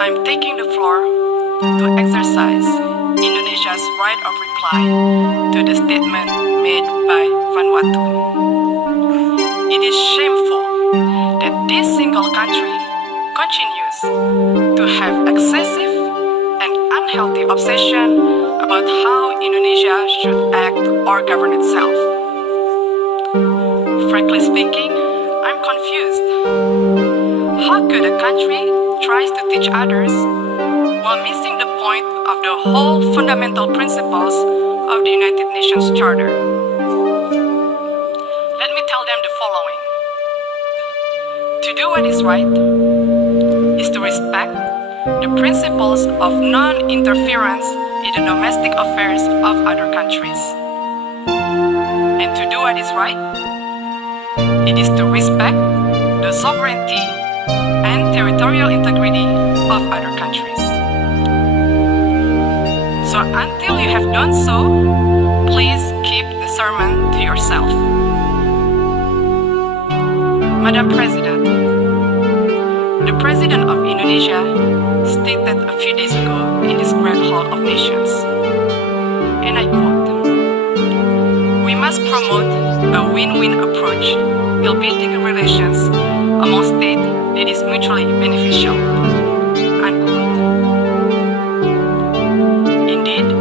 I'm taking the floor to exercise Indonesia's right of reply to the statement made by Vanuatu. It is shameful that this single country continues to have excessive and unhealthy obsession about how Indonesia should act or govern itself. Frankly speaking, I'm confused. How could a country try to teach others while missing the point of the whole fundamental principles of the United Nations Charter? Let me tell them the following. To do what is right is to respect the principles of non-interference in the domestic affairs of other countries. And to do what is right, it is to respect the sovereignty and territorial integrity of other countries. So until you have done so, please keep the sermon to yourself. Madam President, the President of Indonesia stated a few days ago in this Grand Hall of Nations, and I quote, "We must promote a win-win approach in building relations among states that is mutually beneficial." Unquote. Indeed,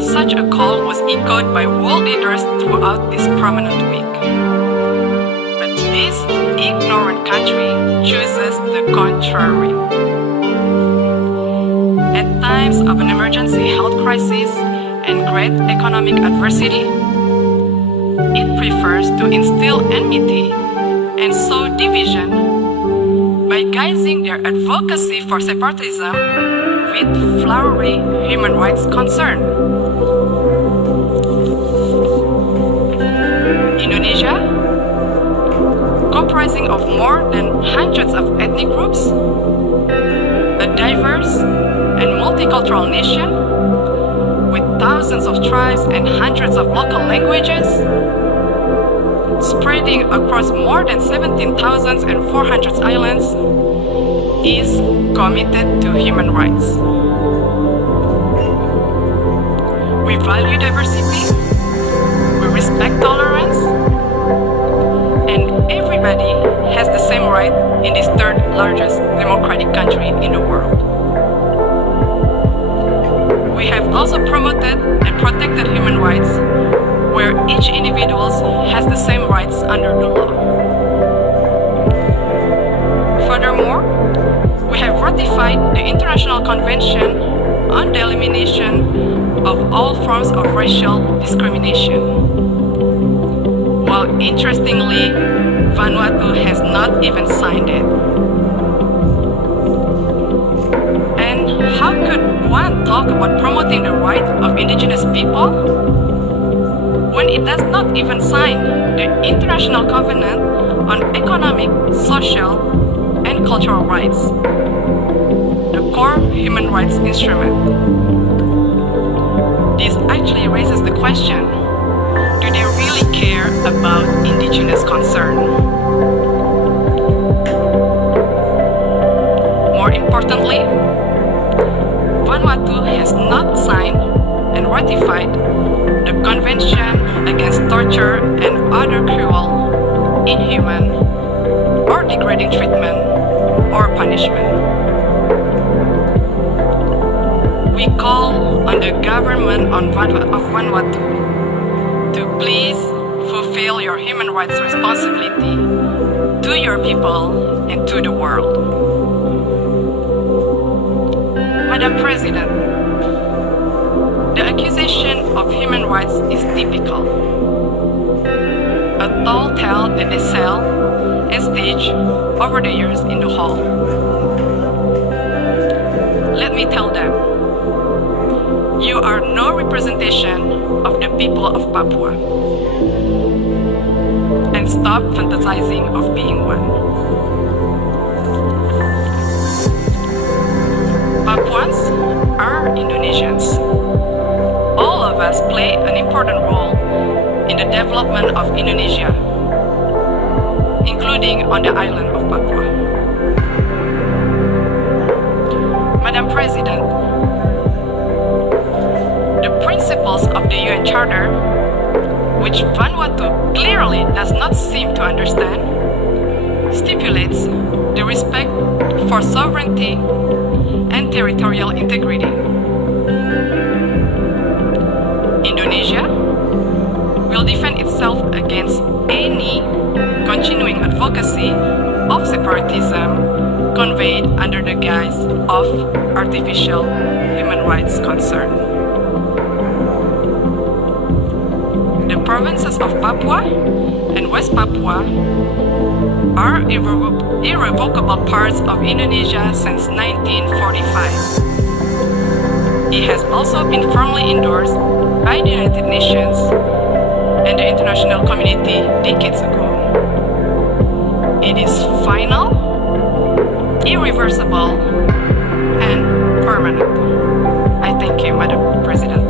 such a call was echoed by world leaders throughout this prominent week. But this ignorant country chooses the contrary. At times of an emergency health crisis and great economic adversity, it prefers to instill enmity and sow division by guising their advocacy for separatism with flowery human rights concern. Indonesia, comprising of more than hundreds of ethnic groups, a diverse and multicultural nation with thousands of tribes and hundreds of local languages, spreading across more than 17,400 islands, is committed to human rights. We value diversity, we respect tolerance, and everybody has the same right in this third largest democratic country in the world. We have also promoted and protected human rights where each individual has the same rights under the law. Furthermore, we have ratified the International Convention on the Elimination of all forms of racial discrimination. While interestingly, Vanuatu has not even signed it. And how could one talk about promoting the right of indigenous people when it does not even sign the International Covenant on Economic, Social, and Cultural Rights, the core human rights instrument? This actually raises the question, do they really care about indigenous concern? More importantly, Vanuatu has not signed and ratified the Convention Against Torture and Other Cruel, Inhuman, or Degrading Treatment or Punishment. We call on the government of Vanuatu to please fulfill your human rights responsibility to your people and to the world. Madam President, the accusation of human rights is typical. A tall tale that they sell and stage over the years in the hall. Let me tell them, you are no representation of the people of Papua. And stop fantasizing of being one. Papuans are Indonesians. All of us play an important role in the development of Indonesia, including on the island of Papua. President. The principles of the UN Charter, which Vanuatu clearly does not seem to understand, stipulates the respect for sovereignty and territorial integrity. Indonesia will defend itself against any continuing advocacy of separatism conveyed under the guise of artificial human rights concern. The provinces of Papua and West Papua are irrevocable parts of Indonesia since 1945. It has also been firmly endorsed by the United Nations and the international community decades ago. It is final, irreversible,